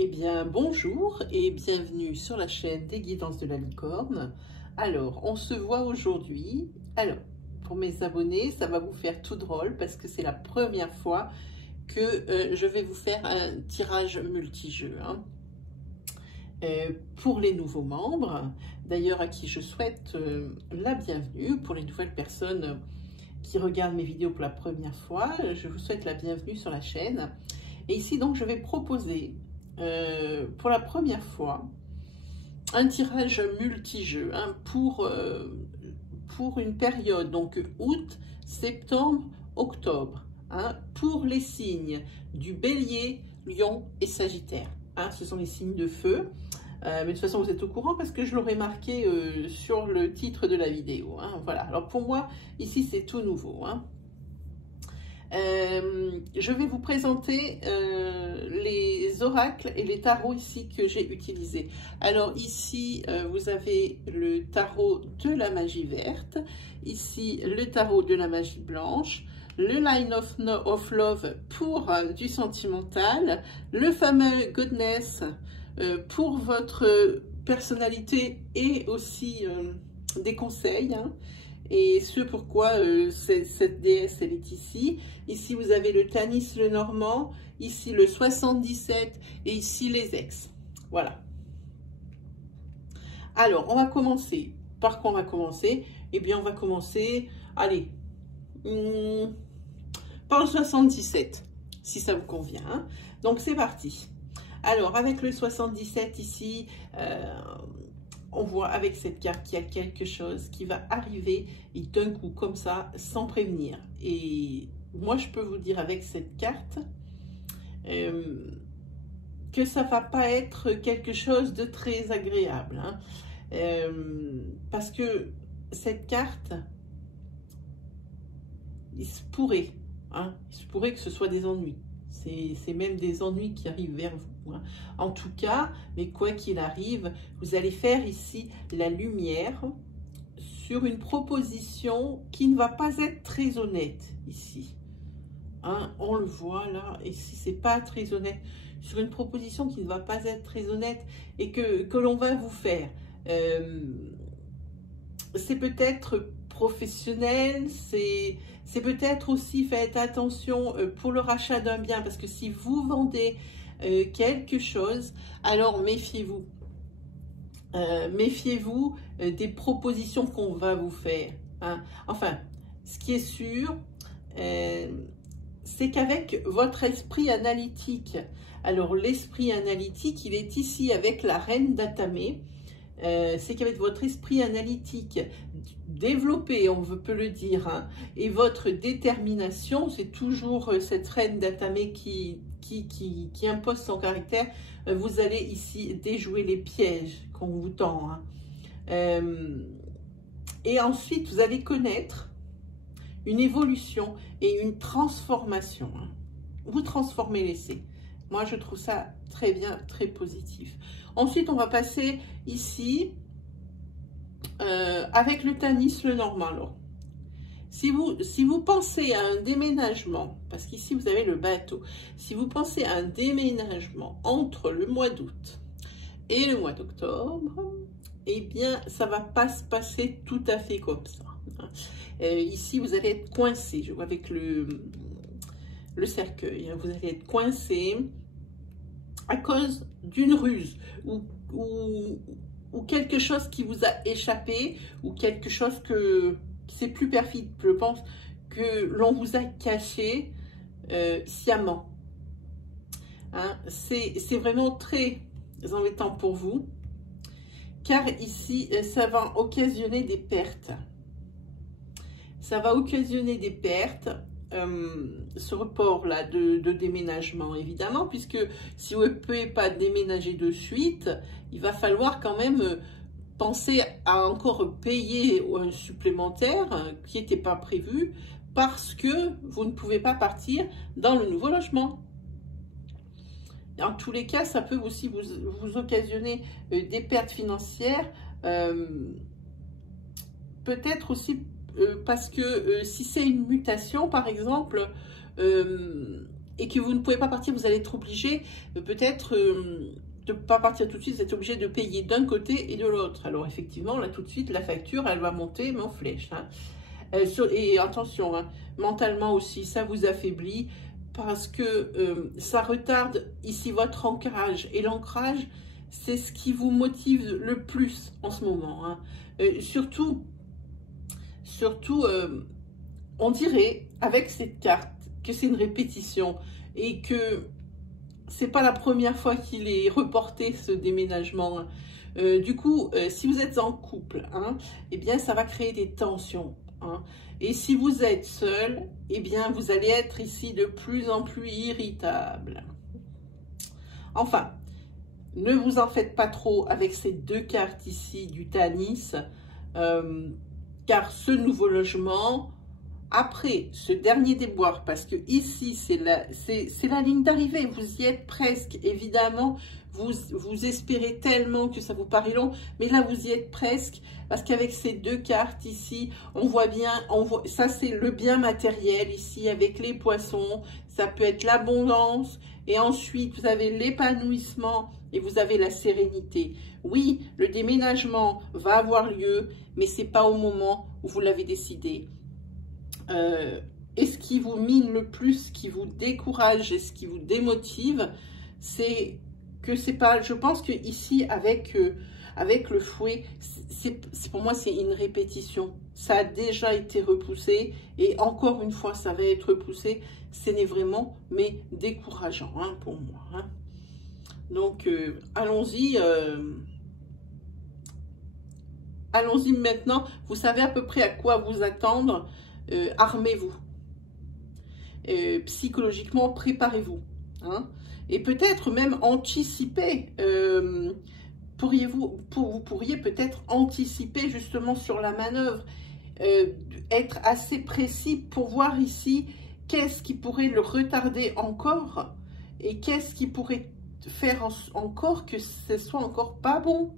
Eh bien, bonjour et bienvenue sur la chaîne des Guidances de la Licorne. Alors, on se voit aujourd'hui. Alors, pour mes abonnés, ça va vous faire tout drôle parce que c'est la première fois que je vais vous faire un tirage multijeu. Pour les nouveaux membres, d'ailleurs à qui je souhaite la bienvenue. Pour les nouvelles personnes qui regardent mes vidéos pour la première fois, je vous souhaite la bienvenue sur la chaîne. Et ici, donc, je vais proposer pour la première fois un tirage multijeu pour une période, donc août, septembre, octobre, pour les signes du Bélier, Lion et Sagittaire. Ce sont les signes de feu. Mais de toute façon, vous êtes au courant parce que je l'aurais marqué sur le titre de la vidéo. Voilà. Alors pour moi, ici, c'est tout nouveau. Je vais vous présenter les oracles et les tarots ici que j'ai utilisés. Alors ici, vous avez le tarot de la magie verte, ici le tarot de la magie blanche, le Line of Love pour du sentimental, le fameux Goodness pour votre personnalité et aussi des conseils. Et ce pourquoi cette déesse, elle est ici. Ici, vous avez le Tanis le Normand, ici le 77 et ici les ex. Voilà. Alors, on va commencer. Par quoi on va commencer? Eh bien, on va commencer, allez, par le 77, si ça vous convient. Donc, c'est parti. Alors, avec le 77 ici, on voit avec cette carte qu'il y a quelque chose qui va arriver et d'un coup comme ça, sans prévenir. Et moi, je peux vous dire avec cette carte que ça va pas être quelque chose de très agréable. Parce que cette carte, il se pourrait que ce soit des ennuis. C'est même des ennuis qui arrivent vers vous. En tout cas, mais quoi qu'il arrive, vous allez faire ici la lumière sur une proposition qui ne va pas être très honnête ici. On le voit là, et si c'est pas très honnête, sur une proposition qui ne va pas être très honnête et que l'on va vous faire. C'est peut-être professionnel, c'est peut-être aussi, faites attention pour le rachat d'un bien, parce que si vous vendez quelque chose, alors méfiez-vous. Méfiez-vous des propositions qu'on va vous faire. Enfin, ce qui est sûr, c'est qu'avec votre esprit analytique, alors l'esprit analytique, il est ici avec la reine d'Atamé, c'est qu'avec votre esprit analytique développé, on peut le dire, et votre détermination, c'est toujours cette reine d'Atamé qui impose son caractère, vous allez ici déjouer les pièges qu'on vous tend. Et ensuite, vous allez connaître une évolution et une transformation. Vous transformez l'essai. Moi, je trouve ça très bien, très positif. Ensuite, on va passer ici avec le Tanis le Normand. Alors, si vous pensez à un déménagement, parce qu'ici, vous avez le bateau, si vous pensez à un déménagement entre le mois d'août et le mois d'octobre, eh bien, ça ne va pas se passer tout à fait comme ça. Ici, vous allez être coincé. Je vois avec le cercueil, vous allez être coincé à cause d'une ruse ou quelque chose qui vous a échappé ou quelque chose qui c'est plus perfide, je pense, que l'on vous a caché sciemment. C'est vraiment très embêtant pour vous, car ici, ça va occasionner des pertes. Ça va occasionner des pertes, ce report-là de déménagement, évidemment, puisque si vous ne pouvez pas déménager de suite, il va falloir quand même penser à encore payer un supplémentaire qui n'était pas prévu, parce que vous ne pouvez pas partir dans le nouveau logement. En tous les cas, ça peut aussi vous occasionner des pertes financières, peut-être aussi parce que si c'est une mutation, par exemple, et que vous ne pouvez pas partir, vous allez être obligé peut-être de ne pas partir tout de suite, vous êtes obligé de payer d'un côté et de l'autre. Alors effectivement, là tout de suite, la facture, elle va monter, mais en flèche. Hein. Et attention, hein, mentalement aussi, ça vous affaiblit parce que ça retarde ici votre ancrage. Et l'ancrage, c'est ce qui vous motive le plus en ce moment. Hein. Surtout, on dirait avec cette carte que c'est une répétition et que c'est pas la première fois qu'il est reporté ce déménagement. Du coup, si vous êtes en couple, hein, eh bien ça va créer des tensions. Hein. Et si vous êtes seul, eh bien vous allez être ici de plus en plus irritable. Enfin, ne vous en faites pas trop avec ces deux cartes ici du Tanis, car ce nouveau logement, après ce dernier déboire, parce que ici c'est la ligne d'arrivée, vous y êtes presque, évidemment, vous espérez tellement que ça vous paraît long, mais là vous y êtes presque, parce qu'avec ces deux cartes ici, on voit bien, ça c'est le bien matériel ici, avec les poissons, ça peut être l'abondance, et ensuite vous avez l'épanouissement, et vous avez la sérénité. Oui, le déménagement va avoir lieu, mais c'est pas au moment où vous l'avez décidé. Et ce qui vous mine le plus, ce qui vous décourage et ce qui vous démotive, c'est que c'est pas, je pense que ici avec le fouet, pour moi c'est une répétition. Ça a déjà été repoussé et encore une fois ça va être repoussé. Ce n'est vraiment mais décourageant hein, pour moi. Hein. Donc allons-y. Allons-y maintenant. Vous savez à peu près à quoi vous attendre. Armez-vous. Psychologiquement, préparez-vous. Hein, et peut-être même anticiper. Vous pourriez peut-être anticiper justement sur la manœuvre. Être assez précis pour voir ici qu'est-ce qui pourrait le retarder encore. Et qu'est-ce qui pourrait faire encore que ce soit encore pas bon.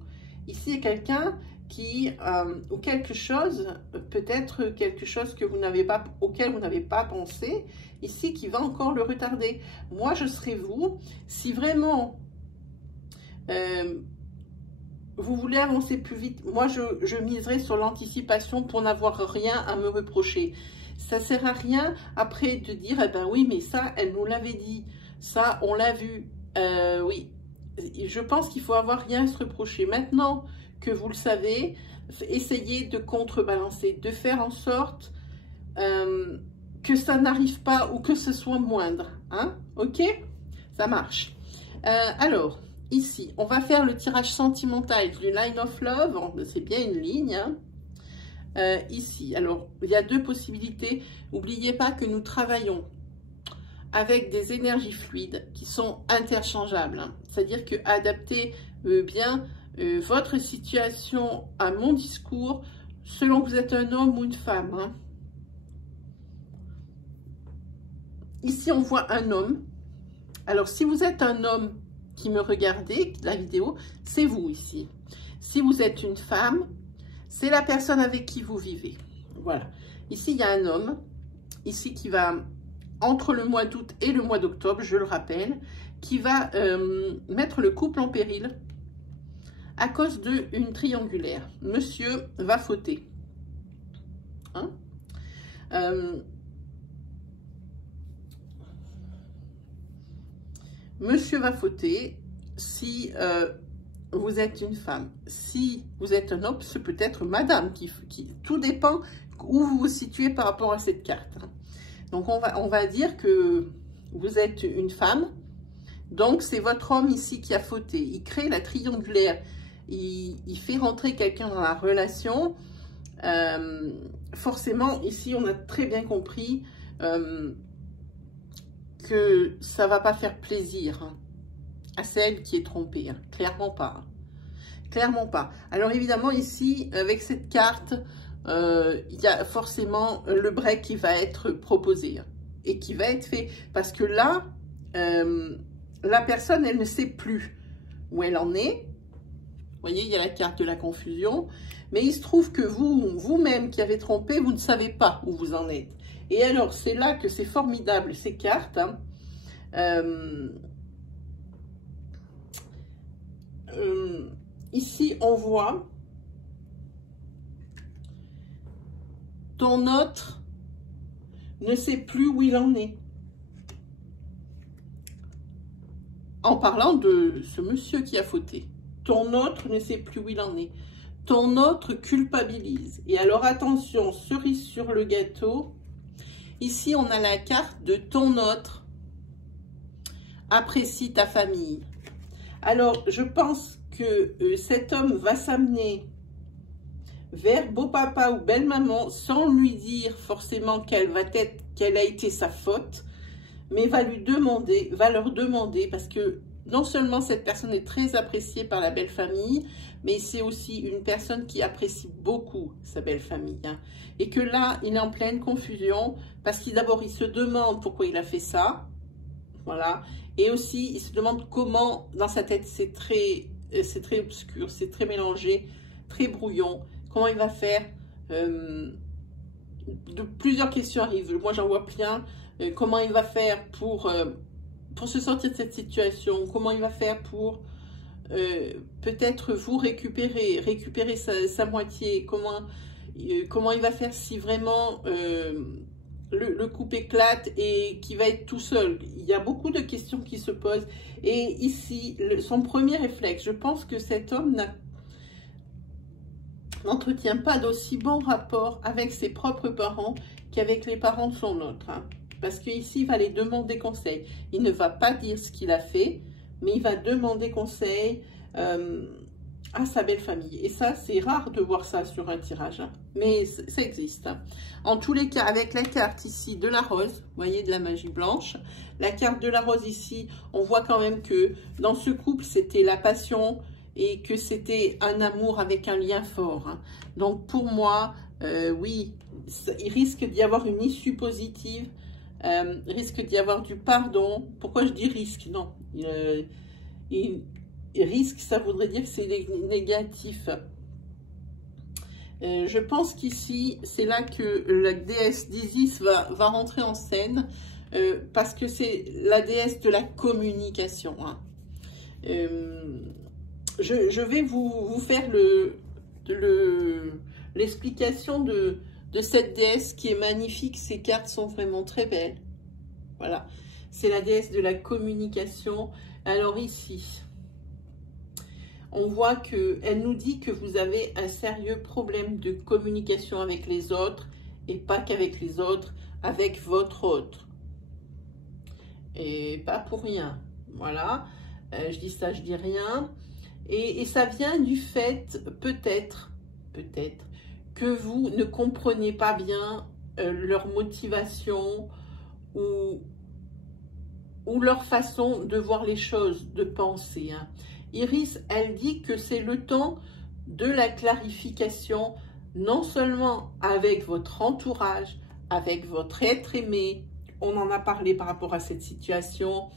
Ici, il y a quelqu'un qui, ou quelque chose, peut-être quelque chose que vous n'avez pas, auquel vous n'avez pas pensé, ici, qui va encore le retarder. Moi, je serais vous, si vraiment vous voulez avancer plus vite, moi, je miserais sur l'anticipation pour n'avoir rien à me reprocher. Ça sert à rien après de dire, eh ben oui, mais ça, elle nous l'avait dit, ça, on l'a vu. Oui, je pense qu'il faut avoir rien à se reprocher. Maintenant que vous le savez, essayez de contrebalancer, de faire en sorte que ça n'arrive pas ou que ce soit moindre. Hein? Ok? Ça marche. Alors, ici, on va faire le tirage sentimental du Line of Love. C'est bien une ligne. Hein? Ici, alors, il y a deux possibilités. N'oubliez pas que nous travaillons avec des énergies fluides qui sont interchangeables. Hein. C'est-à-dire que adaptez bien votre situation à mon discours selon que vous êtes un homme ou une femme. Hein. Ici, on voit un homme. Alors, si vous êtes un homme qui me regardez, la vidéo, c'est vous ici. Si vous êtes une femme, c'est la personne avec qui vous vivez. Voilà. Ici, il y a un homme, ici, qui va, entre le mois d'août et le mois d'octobre, je le rappelle, qui va mettre le couple en péril à cause d'une triangulaire. Monsieur va fauter. Hein? Monsieur va fauter si vous êtes une femme. Si vous êtes un homme, c'est peut-être madame qui... Tout dépend où vous vous situez par rapport à cette carte. Hein. Donc, on va dire que vous êtes une femme. Donc, c'est votre homme ici qui a fauté. Il crée la triangulaire. Il fait rentrer quelqu'un dans la relation. Forcément, ici, on a très bien compris que ça va pas faire plaisir hein, à celle qui est trompée. Hein. Clairement pas. Hein. Clairement pas. Alors, évidemment, ici, avec cette carte, il y a forcément le break qui va être proposé hein, et qui va être fait. Parce que là, la personne, elle ne sait plus où elle en est. Vous voyez, il y a la carte de la confusion. Mais il se trouve que vous-même qui avez trompé, vous ne savez pas où vous en êtes. Et alors, c'est là que c'est formidable, ces cartes. Hein, Ici, on voit ton autre ne sait plus où il en est. En parlant de ce monsieur qui a fauté. Ton autre ne sait plus où il en est. Ton autre culpabilise. Et alors attention, cerise sur le gâteau. Ici, on a la carte de ton autre apprécie ta famille. Alors, je pense que cet homme va s'amener vers beau-papa ou belle-maman sans lui dire forcément quelle a été sa faute, mais va leur demander, parce que non seulement cette personne est très appréciée par la belle famille, mais c'est aussi une personne qui apprécie beaucoup sa belle famille. Hein. Et que là, il est en pleine confusion, parce qu'il d'abord, il se demande pourquoi il a fait ça. Voilà. Et aussi, il se demande comment, dans sa tête, c'est très obscur, c'est très mélangé, très brouillon. Comment il va faire plusieurs questions arrivent. Moi, j'en vois plein. Comment il va faire pour se sortir de cette situation? Comment il va faire pour peut-être vous récupérer sa moitié? Comment il va faire si vraiment le couple éclate et qu'il va être tout seul? Il y a beaucoup de questions qui se posent. Et ici, son premier réflexe, je pense que cet homme n'entretient pas d'aussi bon rapport avec ses propres parents qu'avec les parents de son autre. Hein. Parce qu'ici, il va les demander conseil. Il ne va pas dire ce qu'il a fait, mais il va demander conseil à sa belle famille. Et ça, c'est rare de voir ça sur un tirage. Hein. Mais ça existe. Hein. En tous les cas, avec la carte ici de la rose, vous voyez, de la magie blanche. La carte de la rose ici, on voit quand même que dans ce couple, c'était la passion et que c'était un amour avec un lien fort. Hein. Donc, pour moi, oui, il risque d'y avoir une issue positive. Risque d'y avoir du pardon. Pourquoi je dis risque? Non. Risque, ça voudrait dire que c'est négatif. Je pense qu'ici, c'est là que la déesse d'Isis va rentrer en scène, parce que c'est la déesse de la communication. Hein. Je vais vous faire l'explication de cette déesse qui est magnifique. Ces cartes sont vraiment très belles. Voilà, c'est la déesse de la communication. Alors ici, on voit qu'elle nous dit que vous avez un sérieux problème de communication avec les autres, et pas qu'avec les autres, avec votre autre. Et pas pour rien. Voilà, je dis ça, je dis rien. Et ça vient du fait, peut-être, que vous ne comprenez pas bien leur motivation ou leur façon de voir les choses, de penser. Hein. Iris, elle dit que c'est le temps de la clarification, non seulement avec votre entourage, avec votre être aimé. On en a parlé par rapport à cette situation.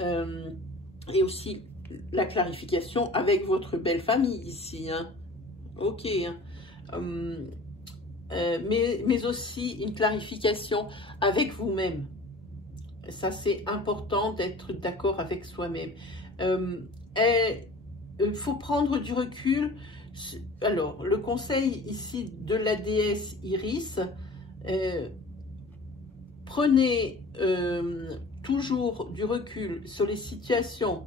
Et aussi la clarification avec votre belle famille ici. Hein. Ok. Hein. Mais aussi une clarification avec vous-même. Ça, c'est important d'être d'accord avec soi-même. Il faut prendre du recul. Alors, le conseil ici de la déesse Iris, prenez toujours du recul sur les situations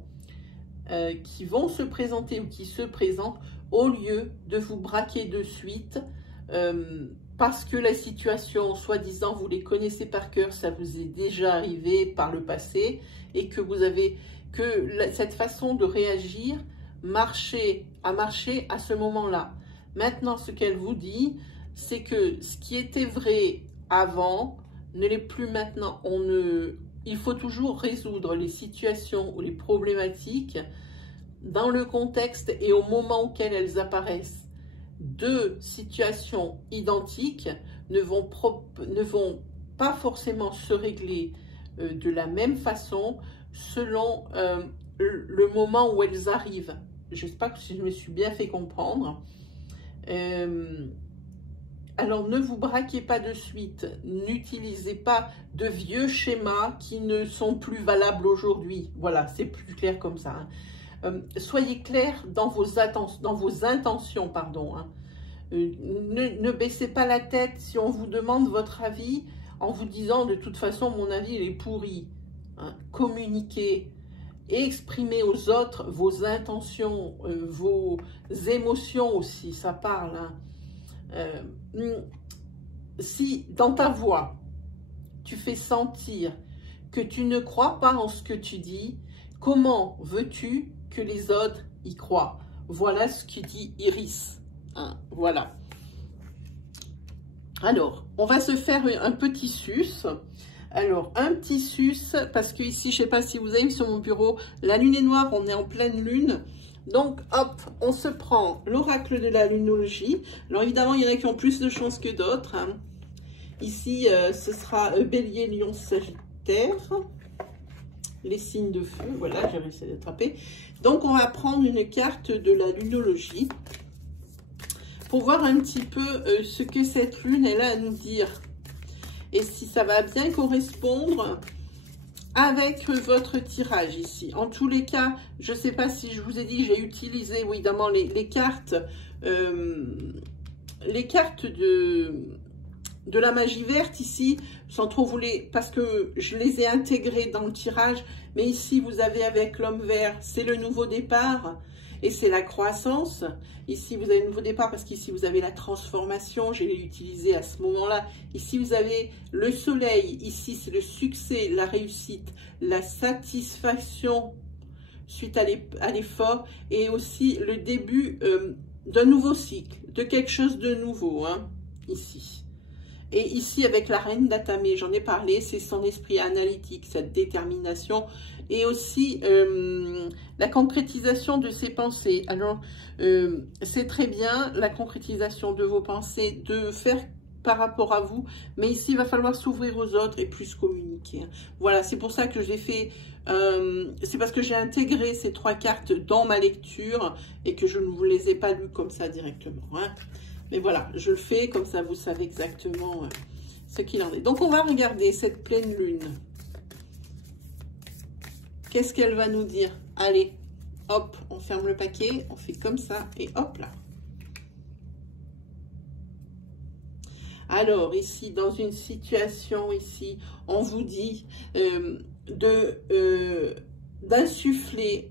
qui vont se présenter ou qui se présentent, au lieu de vous braquer de suite parce que la situation, soi-disant, vous les connaissez par cœur, ça vous est déjà arrivé par le passé, et que vous avez cette façon de réagir a marché à ce moment-là. Maintenant, ce qu'elle vous dit, c'est que ce qui était vrai avant ne l'est plus maintenant. Il faut toujours résoudre les situations ou les problématiques dans le contexte et au moment auquel elles apparaissent. Deux situations identiques ne vont pas forcément se régler de la même façon selon le moment où elles arrivent. J'espère que je me suis bien fait comprendre. Alors, ne vous braquez pas de suite. N'utilisez pas de vieux schémas qui ne sont plus valables aujourd'hui. Voilà, c'est plus clair comme ça. Hein. Soyez clair dans vos intentions, pardon. Hein. Ne baissez pas la tête si on vous demande votre avis en vous disant de toute façon mon avis il est pourri. Hein. Communiquez et exprimez aux autres vos intentions, vos émotions aussi, ça parle. Hein. Si dans ta voix, tu fais sentir que tu ne crois pas en ce que tu dis, comment veux-tu que les autres y croient? Voilà ce que dit Iris. Hein, voilà. Alors, on va se faire un petit sus. Alors, un petit sus, parce que ici, je ne sais pas si vous avez vu sur mon bureau, la lune est noire, on est en pleine lune. Donc, hop, on se prend l'oracle de la lunologie. Alors, évidemment, il y en a qui ont plus de chance que d'autres. Hein. Ici, ce sera Bélier, Lion, Sagittaire. Les signes de feu, voilà, j'ai réussi à l'attraper. Donc, on va prendre une carte de la lunologie pour voir un petit peu ce que cette lune elle a à nous dire. Et si ça va bien correspondre avec votre tirage ici. En tous les cas, je ne sais pas si je vous ai dit, j'ai utilisé évidemment les cartes de la magie verte ici, sans trop vous les... parce que je les ai intégrées dans le tirage. Mais ici, vous avez avec l'homme vert, c'est le nouveau départ. Et c'est la croissance. Ici, vous avez le nouveau départ parce qu'ici, vous avez la transformation. Je l'ai utilisé à ce moment-là. Ici, vous avez le soleil. Ici, c'est le succès, la réussite, la satisfaction suite à l'effort. Et aussi le début d'un nouveau cycle, de quelque chose de nouveau, hein, ici. Et ici, avec la reine d'Atamé, j'en ai parlé, c'est son esprit analytique, sa détermination et aussi la concrétisation de ses pensées. Alors, c'est très bien la concrétisation de vos pensées, de faire par rapport à vous, mais ici, il va falloir s'ouvrir aux autres et plus communiquer. Voilà, c'est pour ça que j'ai fait... c'est parce que j'ai intégré ces 3 cartes dans ma lecture et que je ne vous les ai pas lues comme ça directement, hein. Mais voilà, je le fais, comme ça vous savez exactement ce qu'il en est. Donc on va regarder cette pleine lune. Qu'est-ce qu'elle va nous dire? Allez, hop, on ferme le paquet, on fait comme ça et hop là. Alors ici, dans une situation ici, on vous dit d'insuffler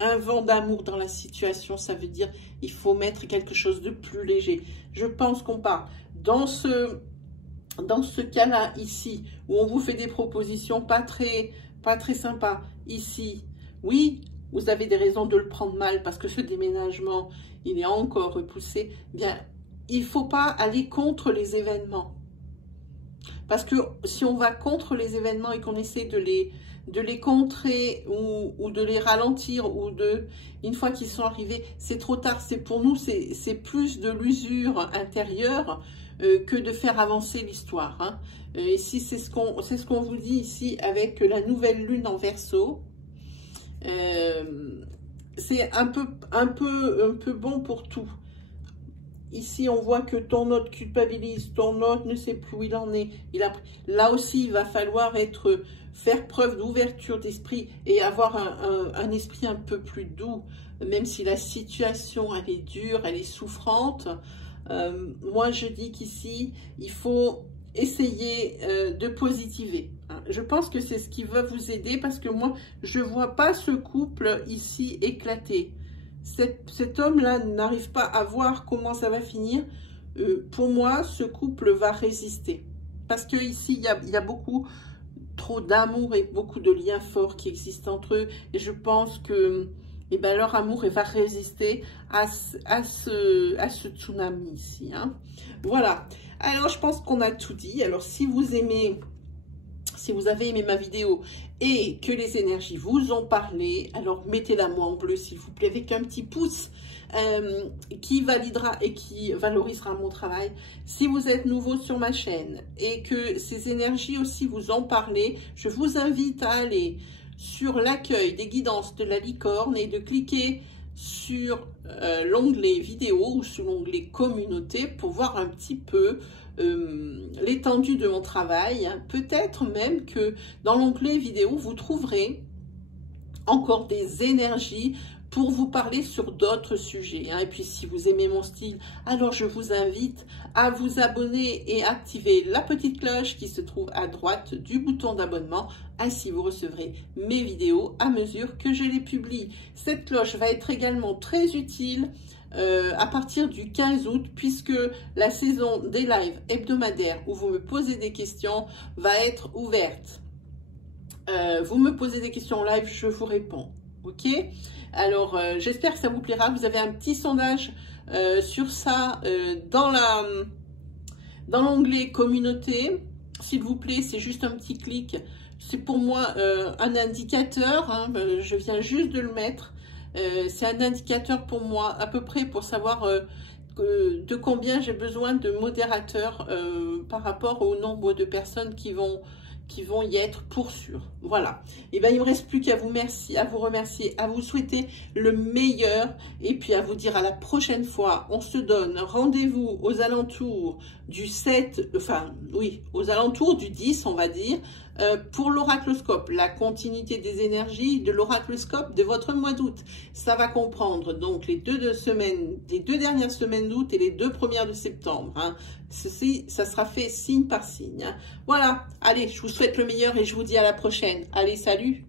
un vent d'amour dans la situation, ça veut dire il faut mettre quelque chose de plus léger. Je pense qu'on part dans ce cas-là, ici, où on vous fait des propositions pas très sympas, ici, oui, vous avez des raisons de le prendre mal, parce que ce déménagement, il est encore repoussé, bien, il ne faut pas aller contre les événements. Parce que si on va contre les événements et qu'on essaie de les contrer ou de les ralentir une fois qu'ils sont arrivés, c'est trop tard. C'est pour nous, c'est plus de l'usure intérieure que de faire avancer l'histoire. Hein. Ici, c'est ce qu'on vous dit ici avec la nouvelle lune en Verseau. C'est un peu bon pour tout. Ici, on voit que ton hôte culpabilise, ton hôte ne sait plus où il en est. Là aussi, il va falloir faire preuve d'ouverture d'esprit et avoir un esprit un peu plus doux, même si la situation, elle est dure, elle est souffrante. Moi, je dis qu'ici, il faut essayer de positiver. Hein. Je pense que c'est ce qui va vous aider parce que moi, je ne vois pas ce couple ici éclater. Cet homme-là n'arrive pas à voir comment ça va finir. Pour moi, ce couple va résister. Parce que ici, il y a beaucoup trop d'amour et beaucoup de liens forts qui existent entre eux. Et je pense que leur amour va résister à ce tsunami ici. Hein. Voilà. Alors, je pense qu'on a tout dit. Alors, si vous avez aimé ma vidéo et que les énergies vous ont parlé, alors mettez-la moi en bleu s'il vous plaît avec un petit pouce qui validera et qui valorisera mon travail. Si vous êtes nouveau sur ma chaîne et que ces énergies aussi vous ont parlé, je vous invite à aller sur l'accueil des guidances de la licorne et de cliquer sur l'onglet vidéo ou sur l'onglet communauté pour voir un petit peu l'étendue de mon travail. Peut-être même que dans l'onglet vidéo, vous trouverez encore des énergies pour vous parler sur d'autres sujets. Et puis, si vous aimez mon style, alors je vous invite à vous abonner et activer la petite cloche qui se trouve à droite du bouton d'abonnement. Ainsi, vous recevrez mes vidéos à mesure que je les publie. Cette cloche va être également très utile à partir du 15 août, puisque la saison des lives hebdomadaires où vous me posez des questions va être ouverte. Vous me posez des questions en live, je vous réponds. Ok? Alors, j'espère que ça vous plaira. Vous avez un petit sondage sur ça dans l'onglet communauté. S'il vous plaît, c'est juste un petit clic. C'est pour moi un indicateur. Hein, je viens juste de le mettre. C'est un indicateur pour moi à peu près pour savoir de combien j'ai besoin de modérateurs par rapport au nombre de personnes qui vont y être pour sûr. Voilà. Et bien, il ne me reste plus qu'à vous remercier, à vous souhaiter le meilleur et puis à vous dire à la prochaine fois. On se donne rendez-vous aux alentours du 7, enfin, oui, aux alentours du 10, on va dire, pour l'oracloscope, la continuité des énergies de l'oracloscope de votre mois d'août. Ça va comprendre donc les deux dernières semaines d'août et les 2 premières de septembre. Hein. Ceci, ça sera fait signe par signe. Hein. Voilà, allez, je vous souhaite le meilleur et je vous dis à la prochaine. Allez, salut!